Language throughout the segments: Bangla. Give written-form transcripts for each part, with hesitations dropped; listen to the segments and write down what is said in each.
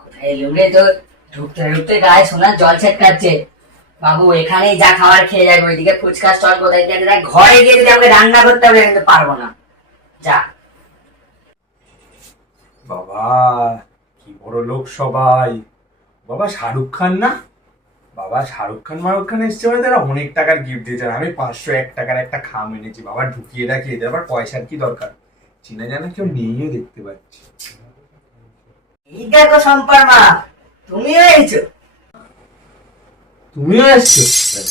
কোথায় এলুম রে তো, ঢুকতে ঢুকতে গায়ে সোনার জল ছেটকাচ্ছে। বাবু এখানেই যা খাবার খেয়ে যাবে, ওইদিকে ফুচকা স্টল কোথায় গিয়ে দেখ, ঘরে গিয়ে যদি আমাকে রান্না করতে হবে কিন্তু পারবো না। যা বাবা কি বড় লোক সবাই। বাবা শাহরুখ খান না, বাবা শাহরুখ খান মারুখ খান এসছে মানে তারা অনেক টাকার গিফট দিয়েছে। আমি 501 টাকার একটা খাম এনেছি, বাবা ঢুকিয়ে রাখি, এদের আবার পয়সার কি দরকার, চিনা জানা কেউ নেইও দেখতে পাচ্ছি। এই দেখো সম্পার মা, তুমিও এসেছো। তুমিও এসছো,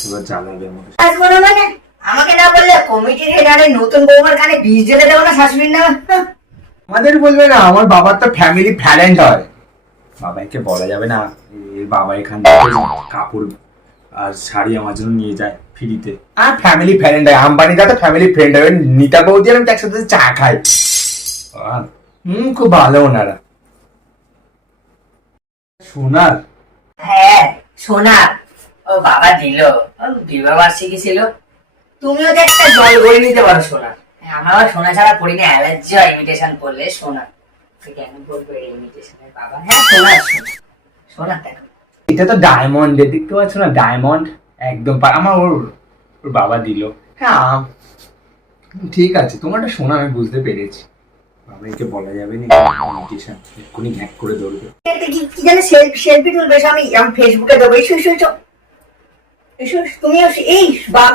এবার জ্বালাবে আমাকে। আসবো না মানে, আমাকে না বললে কমিটির হেডারে নতুন বৌমার কানে বিষ ঢেলে দেবো না শাশুড়ির নামে? আমাদের বলবে না, আমার বাবার তো ফ্যামিলি ফ্যালেন্ট হয়, বাবাইকে বলা যাবে না। বাবা এখান থেকে কাপড় আর শাড়ি আমার জন্য নিয়ে যায় ফ্রিতে। আর ফ্যামিলি ফ্রেন্ড হয়, আম্বানি দাদা ফ্যামিলি ফ্রেন্ড হয়। নিতা বৌদি আমি একসাথে চা খাই। খুব ভালো ওনারা। সোনার, হ্যাঁ সোনার, ও বাবা দিল, বিবাহ বার্ষিকী ছিল। তুমিও তো একটা জল গড়ে নিতে পারো সোনা। আমার আবার সোনা ছাড়া পড়ি না, অ্যালার্জি হয় ইমিটেশন পড়লে। সোনা কেন বলবো ইমিটেশনের বাবা? হ্যাঁ সোনার, সোনার দেখো, এটা তো ডায়মন্ড, দেখতে পাচ্ছ না, ডায়মন্ড একদম। আমার ওর বাবা দিল। হ্যাঁ ঠিক আছে, তোমারটা শোনা আমি বুঝতে পেরেছি, বাবাকে বলা যাবে না, ইমিটেশন এক্ষুনি ঘ্যাক করে ধরবে। কি জানে সেলফি তুলবে, আমি ফেসবুকে দেবো। এসো এসো এসো এসো, তুমি এই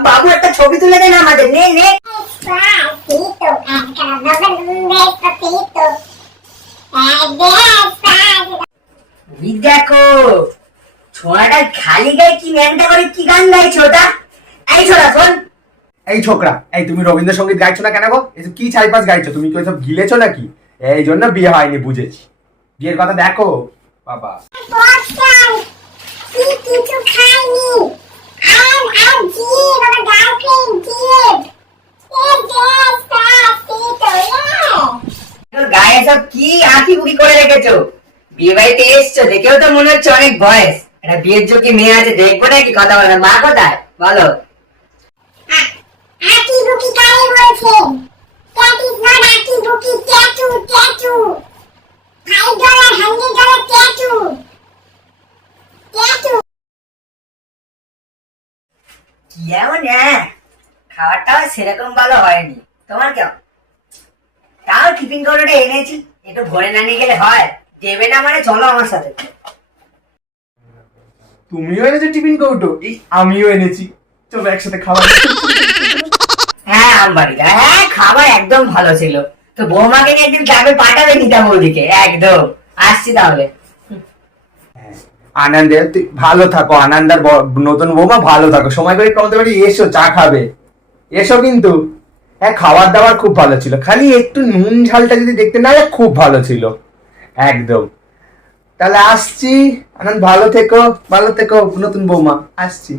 বাবু একটা ছবি তুলে দেন আমাদের। নে নে, দেখো ছোড়াটা খালি গায়ে কি ম্যানটা করে কি গান গাইছে ওটা। এই ছোড়া শোন, এই ছোকরা, এই তুমি রবীন্দ্রসঙ্গীত গাইছো না কেন গো? এসব কি চাইপাস গাইছো? তুমি কি ওইসব গিলেছো নাকি? এই জন্য বিয়ে হয়নি, বুঝেছি। বিয়ের কথা দেখো বাবা। কিছু খাইনি, গায়ে সব কি আঁকি বুকি করে রেখেছো? বিয়ে বাড়িতে এসছো, দেখেও তো মনে হচ্ছে অনেক বয়স। একটা বিয়ের যোগ্য মেয়ে আছে, দেখবো নাকি? কথা বলে মা কোথায় বলো? আকি বুকি কারে বলছেন? That is not আকি বুকি, tattoo, tattoo. $5, $100 tattoo. Tattoo. কেমন? হ্যাঁ খাবারটাও সেরকম ভালো হয়নি। তোমার কেমন? তাও টিফিন কৌটোটা এনেছি, একটু ভরে না নিয়ে গেলে হয়? দেবে না মানে চলো আমার সাথে। তুমিও এনেছো টিফিন কৌটো, এই আমিও এনেছি, চলো একসাথে খাবার। হ্যাঁ আমবাড়িটা, হ্যাঁ খাবার একদম ভালো ছিল। তো বৌমাকে নিয়ে একদিন ক্লাবে পাঠাবে নিতাম ওদিকে, একদম। আসছি তাহলে। আনন্দে তুই ভালো থাকো, আনন্দার নতুন বৌমা ভালো থাকো। সময় করে তোমাদের বাড়ি এসো, চা খাবে এসো কিন্তু। হ্যাঁ খাবার দাবার খুব ভালো ছিল, খালি একটু নুন ঝালটা যদি দেখতে না যায়, খুব ভালো ছিল একদম। তাহলে আসছি, আনন্দ ভালো থেকো, ভালো থেকো নতুন বৌমা, আসছি।